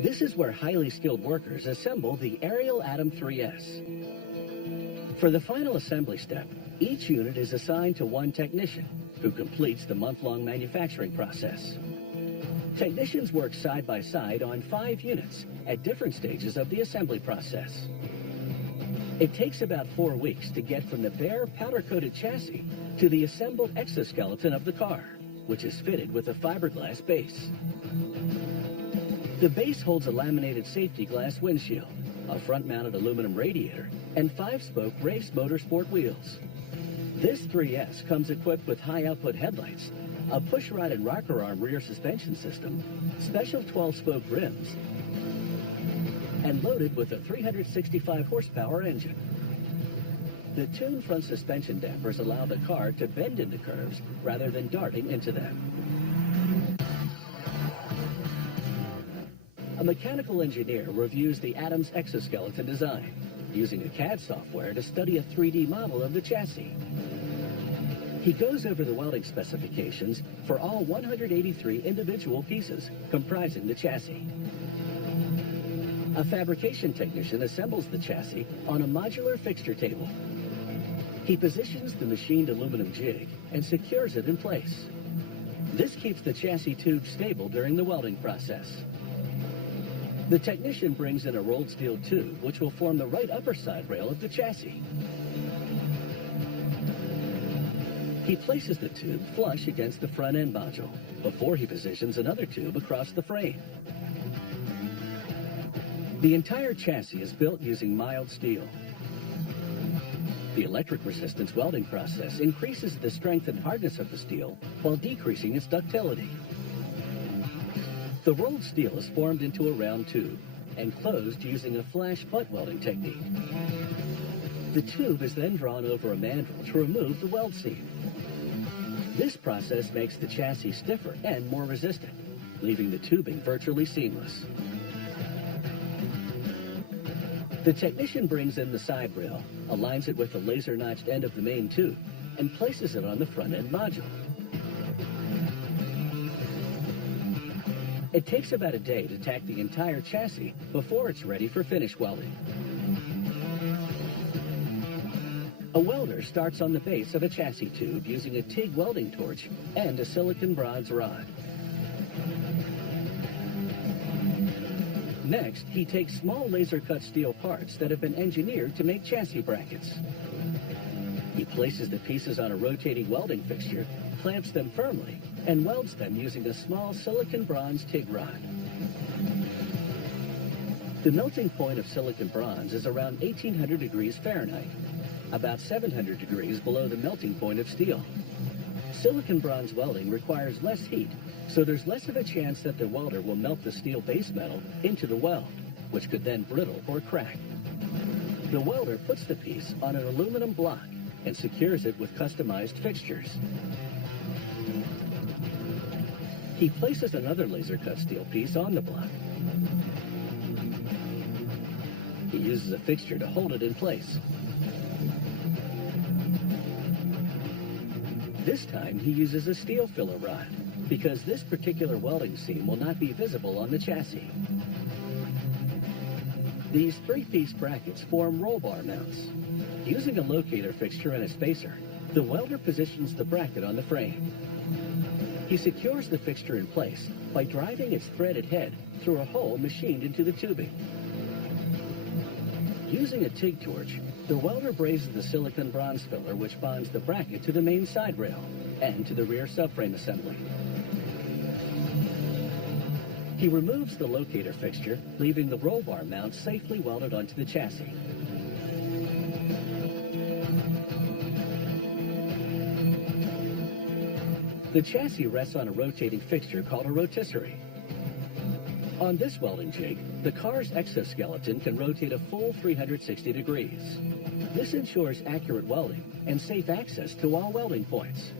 This is where highly skilled workers assemble the Ariel Atom 3S. For the final assembly step, each unit is assigned to one technician who completes the month-long manufacturing process. Technicians work side by side on 5 units at different stages of the assembly process. It takes about 4 weeks to get from the bare powder-coated chassis to the assembled exoskeleton of the car, which is fitted with a fiberglass base. The base holds a laminated safety glass windshield, a front-mounted aluminum radiator, and 5-spoke race motorsport wheels. This 3S comes equipped with high-output headlights, a push-rod and rocker arm rear suspension system, special 12-spoke rims, and loaded with a 365 horsepower engine. The tuned front suspension dampers allow the car to bend into curves rather than darting into them. A mechanical engineer reviews the Atom's exoskeleton design, using a CAD software to study a 3D model of the chassis. He goes over the welding specifications for all 183 individual pieces comprising the chassis. A fabrication technician assembles the chassis on a modular fixture table. He positions the machined aluminum jig and secures it in place. This keeps the chassis tube stable during the welding process. The technician brings in a rolled steel tube which will form the right upper side rail of the chassis. He places the tube flush against the front end module before he positions another tube across the frame. The entire chassis is built using mild steel. The electric resistance welding process increases the strength and hardness of the steel while decreasing its ductility. The rolled steel is formed into a round tube and closed using a flash butt welding technique. The tube is then drawn over a mandrel to remove the weld seam. This process makes the chassis stiffer and more resistant, leaving the tubing virtually seamless. The technician brings in the side rail, aligns it with the laser-notched end of the main tube, and places it on the front-end module. It takes about a day to tack the entire chassis before it's ready for finish welding. A welder starts on the base of a chassis tube using a TIG welding torch and a silicon bronze rod. Next, he takes small laser-cut steel parts that have been engineered to make chassis brackets. He places the pieces on a rotating welding fixture, clamps them firmly, and welds them using a small silicon bronze TIG rod. The melting point of silicon bronze is around 1800 degrees Fahrenheit, about 700 degrees below the melting point of steel. Silicon bronze welding requires less heat, so there's less of a chance that the welder will melt the steel base metal into the weld, which could then brittle or crack. The welder puts the piece on an aluminum block and secures it with customized fixtures. He places another laser-cut steel piece on the block. He uses a fixture to hold it in place. This time he uses a steel filler rod because this particular welding seam will not be visible on the chassis. These 3-piece brackets form roll bar mounts. Using a locator fixture and a spacer, the welder positions the bracket on the frame. He secures the fixture in place by driving its threaded head through a hole machined into the tubing. Using a TIG torch, the welder brazes the silicon bronze filler which bonds the bracket to the main side rail and to the rear subframe assembly. He removes the locator fixture, leaving the roll bar mount safely welded onto the chassis. The chassis rests on a rotating fixture called a rotisserie. On this welding jig, the car's exoskeleton can rotate a full 360 degrees. This ensures accurate welding and safe access to all welding points.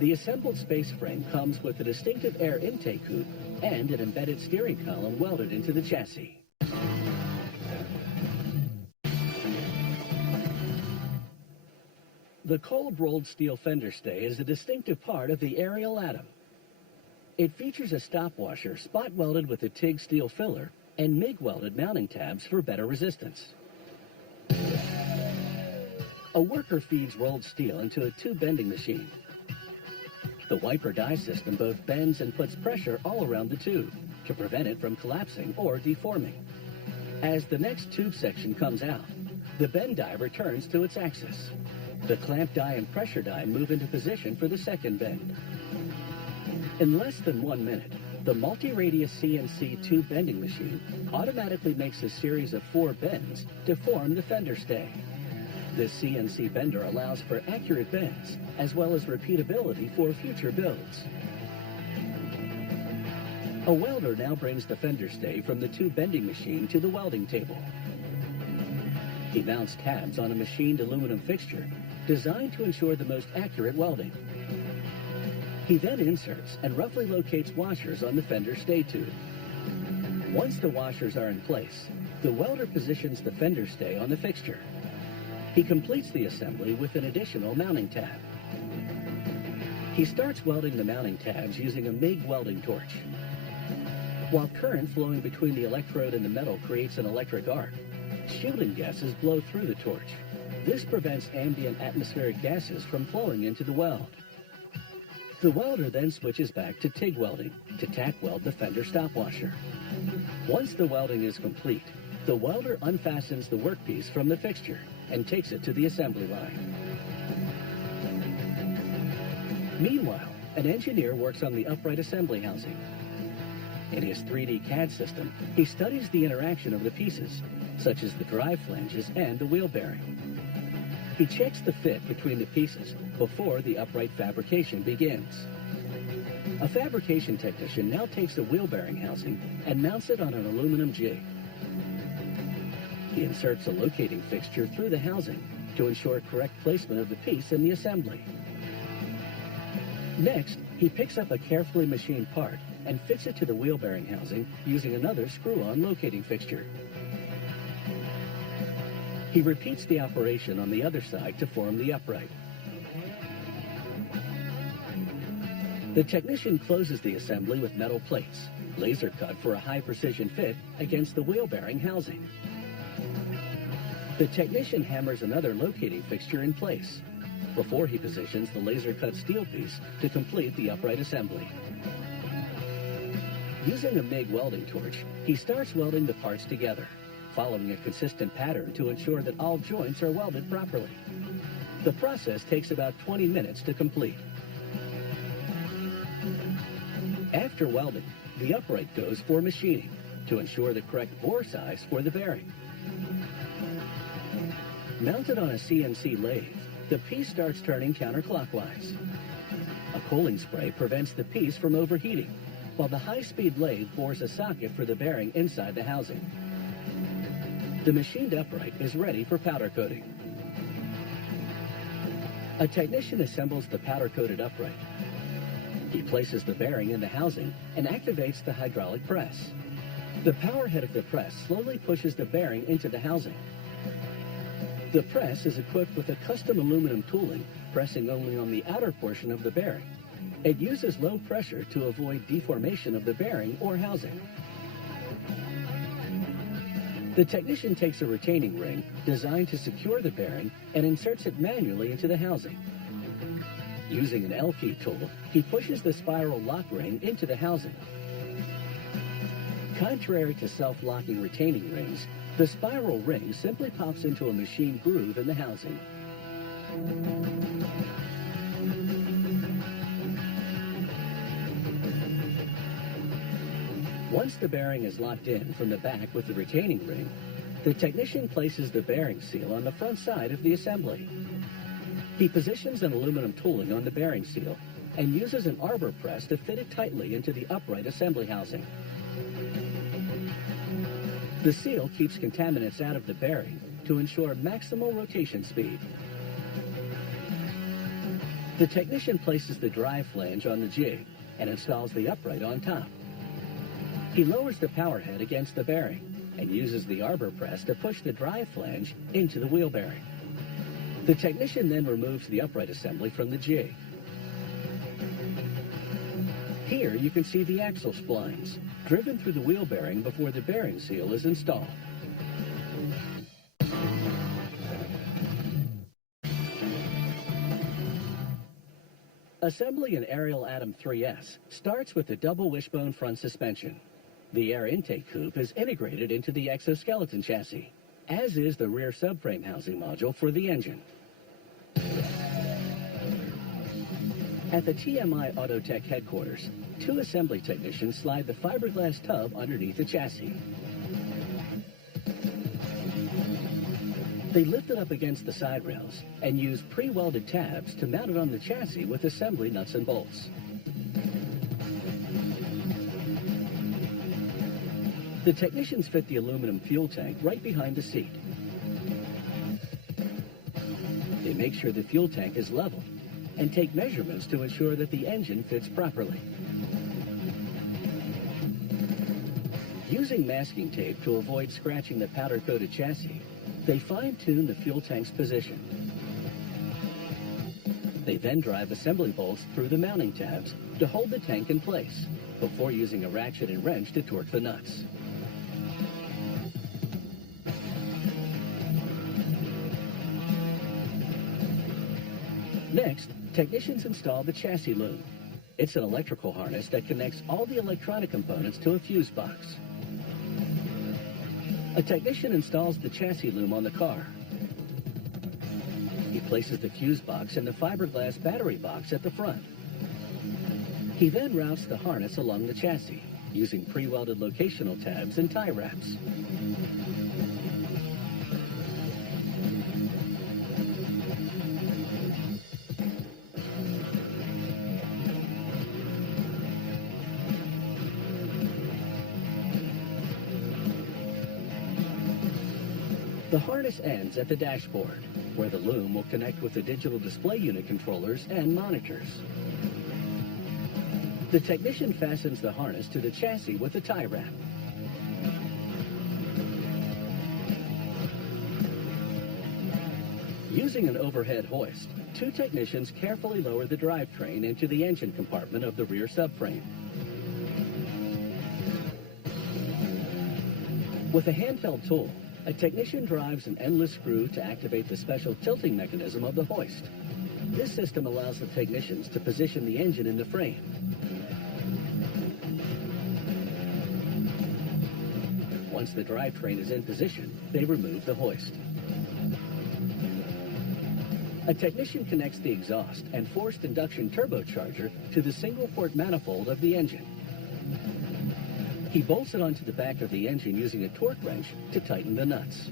The assembled space frame comes with a distinctive air intake hoop and an embedded steering column welded into the chassis. The cold rolled steel fender stay is a distinctive part of the Ariel Atom. It features a stop washer spot welded with a TIG steel filler and MIG-welded mounting tabs for better resistance. A worker feeds rolled steel into a tube bending machine. The wiper die system both bends and puts pressure all around the tube to prevent it from collapsing or deforming. As the next tube section comes out, the bend die returns to its axis. The clamp die and pressure die move into position for the second bend. In less than 1 minute, the multi-radius CNC tube bending machine automatically makes a series of 4 bends to form the fender stay. This CNC bender allows for accurate bends, as well as repeatability for future builds. A welder now brings the fender stay from the tube bending machine to the welding table. He mounts tabs on a machined aluminum fixture designed to ensure the most accurate welding. He then inserts and roughly locates washers on the fender stay tube. Once the washers are in place, the welder positions the fender stay on the fixture. He completes the assembly with an additional mounting tab. He starts welding the mounting tabs using a MIG welding torch. While current flowing between the electrode and the metal creates an electric arc, shielding gases blow through the torch. This prevents ambient atmospheric gases from flowing into the weld. The welder then switches back to TIG welding to tack weld the fender stop washer. Once the welding is complete, the welder unfastens the workpiece from the fixture and takes it to the assembly line. Meanwhile, an engineer works on the upright assembly housing. In his 3D CAD system, he studies the interaction of the pieces, such as the drive flanges and the wheel bearing. He checks the fit between the pieces before the upright fabrication begins. A fabrication technician now takes a wheel bearing housing and mounts it on an aluminum jig. He inserts a locating fixture through the housing to ensure correct placement of the piece in the assembly. Next, he picks up a carefully machined part and fits it to the wheel bearing housing using another screw-on locating fixture. He repeats the operation on the other side to form the upright. The technician closes the assembly with metal plates, laser cut for a high precision fit against the wheel bearing housing. The technician hammers another locating fixture in place before he positions the laser-cut steel piece to complete the upright assembly. Using a MIG welding torch, he starts welding the parts together, following a consistent pattern to ensure that all joints are welded properly. The process takes about 20 minutes to complete. After welding, the upright goes for machining to ensure the correct bore size for the bearing. Mounted on a CNC lathe, the piece starts turning counterclockwise. A cooling spray prevents the piece from overheating, while the high-speed lathe bores a socket for the bearing inside the housing. The machined upright is ready for powder coating. A technician assembles the powder-coated upright. He places the bearing in the housing and activates the hydraulic press. The power head of the press slowly pushes the bearing into the housing. The press is equipped with a custom aluminum tooling, pressing only on the outer portion of the bearing. It uses low pressure to avoid deformation of the bearing or housing. The technician takes a retaining ring designed to secure the bearing and inserts it manually into the housing. Using an L-key tool, he pushes the spiral lock ring into the housing. Contrary to self-locking retaining rings, the spiral ring simply pops into a machine groove in the housing. Once the bearing is locked in from the back with the retaining ring, the technician places the bearing seal on the front side of the assembly. He positions an aluminum tooling on the bearing seal and uses an arbor press to fit it tightly into the upright assembly housing. The seal keeps contaminants out of the bearing to ensure maximal rotation speed. The technician places the drive flange on the jig and installs the upright on top. He lowers the power head against the bearing and uses the arbor press to push the drive flange into the wheel bearing. The technician then removes the upright assembly from the jig. Here you can see the axle splines. driven through the wheel bearing before the bearing seal is installed. Assembly an Ariel Atom 3S starts with the double wishbone front suspension. The air intake coupe is integrated into the exoskeleton chassis, as is the rear subframe housing module for the engine. At the TMI Autotech headquarters, 2 assembly technicians slide the fiberglass tub underneath the chassis. They lift it up against the side rails and use pre-welded tabs to mount it on the chassis with assembly nuts and bolts. The technicians fit the aluminum fuel tank right behind the seat. They make sure the fuel tank is level and take measurements to ensure that the engine fits properly. Using masking tape to avoid scratching the powder-coated chassis, they fine-tune the fuel tank's position. They then drive assembly bolts through the mounting tabs to hold the tank in place before using a ratchet and wrench to torque the nuts. Next, technicians install the chassis loom. It's an electrical harness that connects all the electronic components to a fuse box. A technician installs the chassis loom on the car. He places the fuse box in the fiberglass battery box at the front. He then routes the harness along the chassis, using pre-welded locational tabs and tie wraps. The harness ends at the dashboard, where the loom will connect with the digital display unit controllers and monitors. The technician fastens the harness to the chassis with a tie wrap. Using an overhead hoist, 2 technicians carefully lower the drivetrain into the engine compartment of the rear subframe. With a handheld tool, a technician drives an endless screw to activate the special tilting mechanism of the hoist. This system allows the technicians to position the engine in the frame. Once the drivetrain is in position, they remove the hoist. A technician connects the exhaust and forced induction turbocharger to the single-port manifold of the engine. He bolts it onto the back of the engine using a torque wrench to tighten the nuts.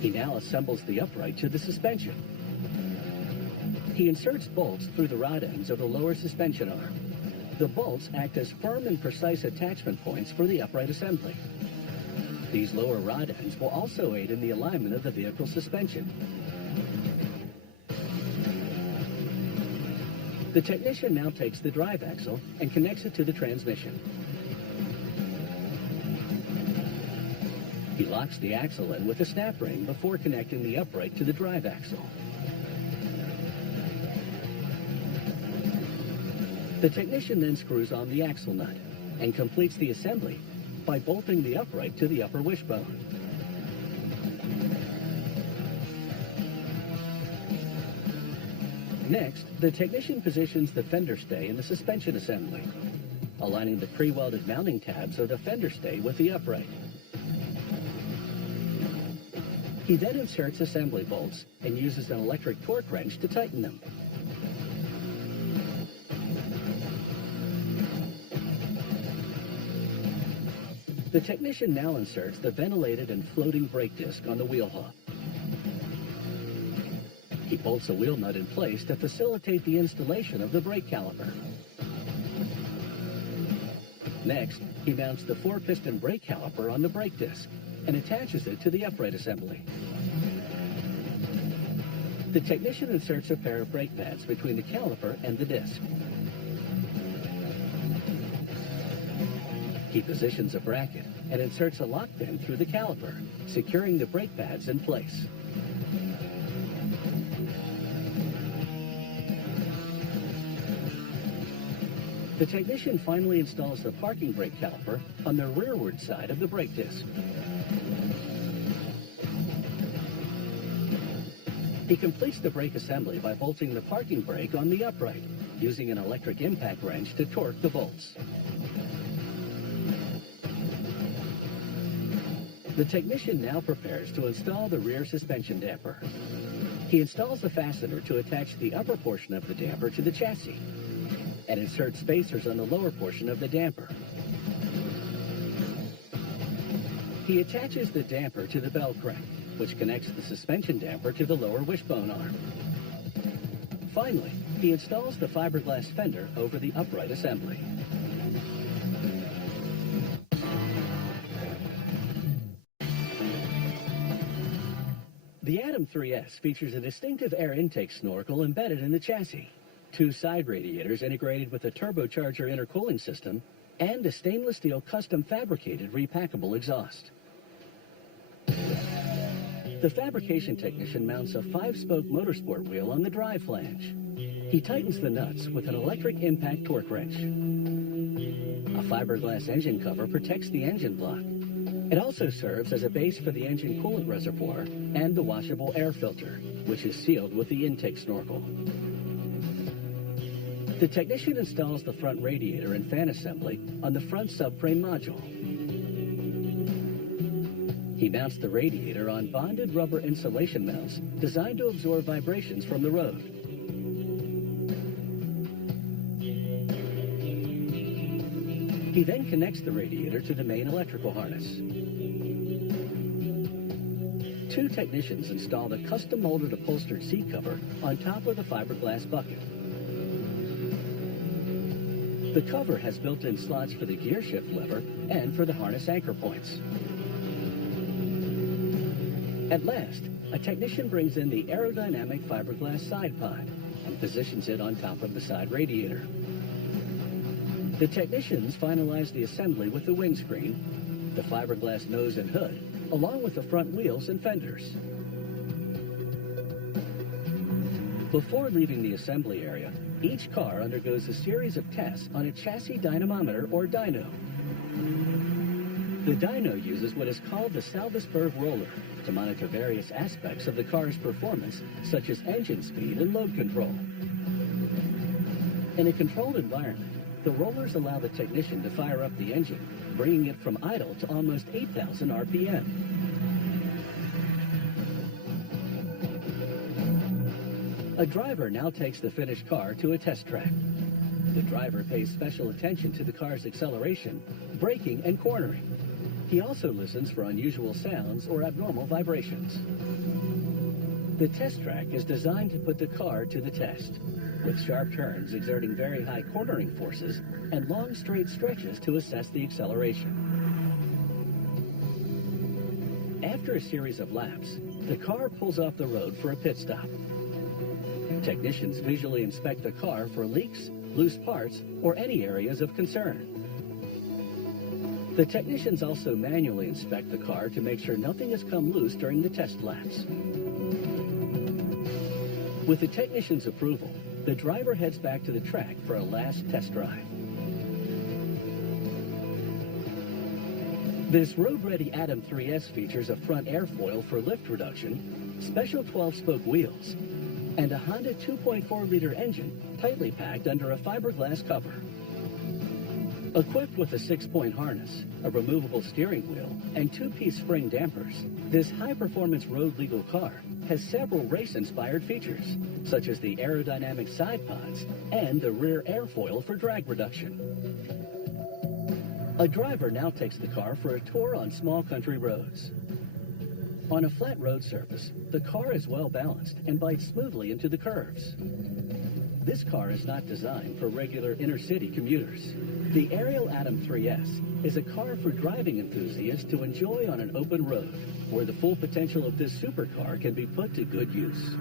He now assembles the upright to the suspension. He inserts bolts through the rod ends of the lower suspension arm. The bolts act as firm and precise attachment points for the upright assembly. These lower rod ends will also aid in the alignment of the vehicle suspension. The technician now takes the drive axle and connects it to the transmission. He locks the axle in with a snap ring before connecting the upright to the drive axle. The technician then screws on the axle nut and completes the assembly by bolting the upright to the upper wishbone. Next, the technician positions the fender stay in the suspension assembly, aligning the pre-welded mounting tabs of the fender stay with the upright. He then inserts assembly bolts and uses an electric torque wrench to tighten them. The technician now inserts the ventilated and floating brake disc on the wheel hub. He bolts a wheel nut in place to facilitate the installation of the brake caliper. Next, he mounts the 4-piston brake caliper on the brake disc and attaches it to the upright assembly. The technician inserts a pair of brake pads between the caliper and the disc. He positions a bracket and inserts a lock pin through the caliper, securing the brake pads in place. The technician finally installs the parking brake caliper on the rearward side of the brake disc. He completes the brake assembly by bolting the parking brake on the upright, using an electric impact wrench to torque the bolts. The technician now prepares to install the rear suspension damper. He installs the fastener to attach the upper portion of the damper to the chassis and insert spacers on the lower portion of the damper. He attaches the damper to the bell crank, which connects the suspension damper to the lower wishbone arm. Finally, he installs the fiberglass fender over the upright assembly. The Atom 3S features a distinctive air intake snorkel embedded in the chassis, 2 side radiators integrated with a turbocharger intercooling system, and a stainless steel custom fabricated repackable exhaust. The fabrication technician mounts a 5-spoke motorsport wheel on the drive flange. He tightens the nuts with an electric impact torque wrench. A fiberglass engine cover protects the engine block. It also serves as a base for the engine coolant reservoir and the washable air filter, which is sealed with the intake snorkel. The technician installs the front radiator and fan assembly on the front subframe module. He mounts the radiator on bonded rubber insulation mounts designed to absorb vibrations from the road. He then connects the radiator to the main electrical harness. 2 technicians install the custom molded upholstered seat cover on top of the fiberglass bucket. The cover has built-in slots for the gear shift lever and for the harness anchor points. At last, a technician brings in the aerodynamic fiberglass side pod and positions it on top of the side radiator. The technicians finalize the assembly with the windscreen, the fiberglass nose and hood, along with the front wheels and fenders. Before leaving the assembly area, each car undergoes a series of tests on a chassis dynamometer or dyno. The dyno uses what is called the Salzburg roller to monitor various aspects of the car's performance, such as engine speed and load control. In a controlled environment, the rollers allow the technician to fire up the engine, bringing it from idle to almost 8,000 RPM. A driver now takes the finished car to a test track. The driver pays special attention to the car's acceleration, braking, and cornering. He also listens for unusual sounds or abnormal vibrations. The test track is designed to put the car to the test, with sharp turns exerting very high cornering forces and long straight stretches to assess the acceleration. After a series of laps, the car pulls off the road for a pit stop. Technicians visually inspect the car for leaks, loose parts, or any areas of concern. The technicians also manually inspect the car to make sure nothing has come loose during the test laps. With the technician's approval, the driver heads back to the track for a last test drive. This road-ready Atom 3S features a front airfoil for lift reduction, special 12-spoke wheels, and a Honda 2.4-liter engine tightly packed under a fiberglass cover. Equipped with a 6-point harness, a removable steering wheel, and 2-piece spring dampers, this high-performance road-legal car has several race-inspired features, such as the aerodynamic side pods and the rear airfoil for drag reduction. A driver now takes the car for a tour on small country roads. On a flat road surface, the car is well balanced and bites smoothly into the curves. This car is not designed for regular inner-city commuters. The Ariel Atom 3S is a car for driving enthusiasts to enjoy on an open road, where the full potential of this supercar can be put to good use.